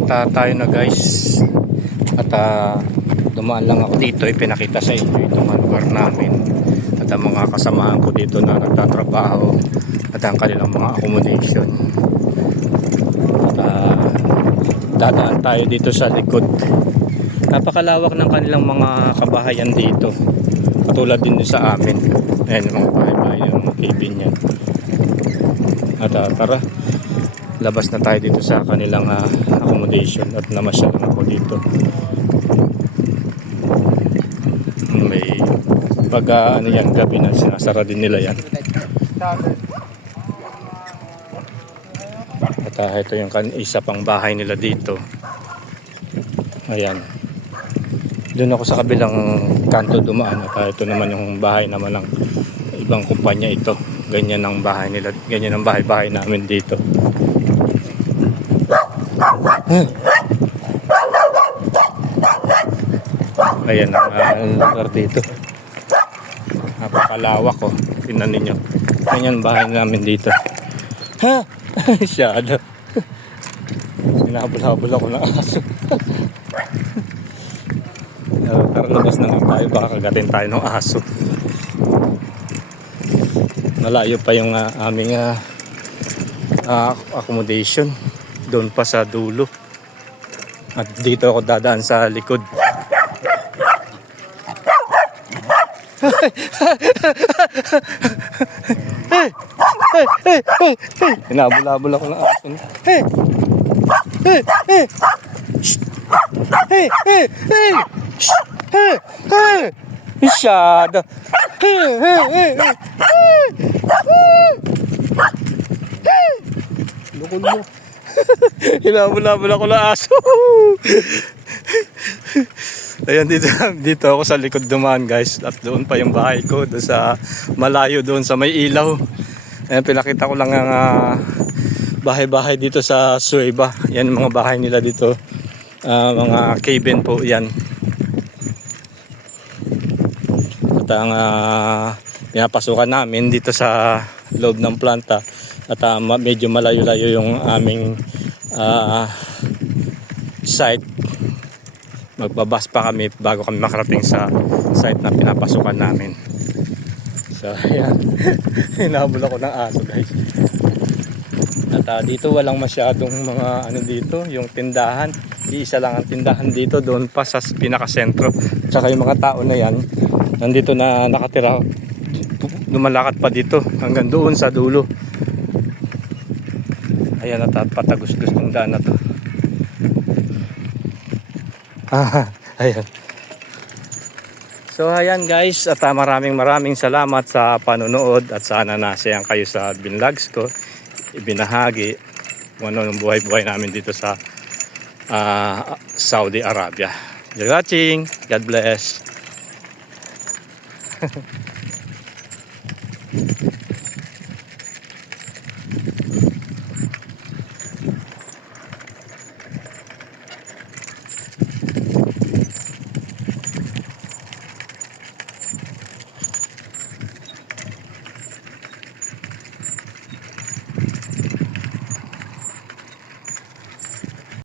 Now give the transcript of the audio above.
at ah, tayo na guys. At ah, dumaan lang ako dito, ipinakita sa inyo itong lugar namin. At ang mga kasamahan ko dito na nagtatrabaho at ang kanilang mga accommodation. At ah, dadaan tayo dito sa likod. Napakalawak ng kanilang mga kabahayan dito. Katulad din sa amin. Ayan yung mga bahay-bahay ng mga cabin yan. At ah, tara, labas na tayo dito sa kanilang ah, accommodation at namasyal lang ako dito. May pag ah, ano yan, gabi na sinasara din nila yan. At ah, ito yung kan isa pang bahay nila dito. Ayan. Doon ako sa kabilang kanto dumaan at ah, ito naman yung bahay naman ng ibang kumpanya ito. Ganyan ang bahay nila, ganyan ang bahay-bahay namin dito. Ayan ang uh, lugar dito. Napakalawak oh. Tingnan ninyo. Ganyan bahay namin dito. Ha? Masyado. Hinabol-habol ako ng aso. Uh, tara labas na lang tayo. Baka kagatin tayo ng aso. Malayo pa yung ah, aming ah, ah, accommodation. Doon pa sa dulo. At dito ako dadaan sa likod. hey! Hey! Hey! Hey! Hey! Hinabol-habol ako ng aso. Hey! Hey! Hey! Hey! Hey! Hey! Hey! Hey! Masyado. Hey! Hey! Hey! Hey! Hey! Lukol mo. Hinabol-habol ako ng aso. Ayan dito, dito ako sa likod dumaan guys at doon pa yung bahay ko doon sa malayo doon sa may ilaw. Ayan pinakita ko lang ang ah, bahay-bahay dito sa Sueva. Yan yung mga bahay nila dito. Ah, mga cabin po yan. At ang ah, pinapasukan namin dito sa loob ng planta at ma- medyo malayo-layo yung aming ah, site magbabas pa kami bago kami makarating sa site na pinapasukan namin. So, ayan. Hinabol ako ng aso, guys. At ah, dito walang masyadong mga ano dito, yung tindahan. Iisa lang ang tindahan dito, doon pa sa pinakasentro. Tsaka yung mga tao na yan, nandito na nakatira. Lumalakad pa dito hanggang doon sa dulo. Ayan at patagos-gos ng daan na to. Ah, ayan. So ayan guys, at ah, maraming maraming salamat sa panonood at sana nasayang kayo sa binlogs ko. Ibinahagi kung ano yung buhay-buhay namin dito sa ah, Saudi Arabia. You're watching. God bless.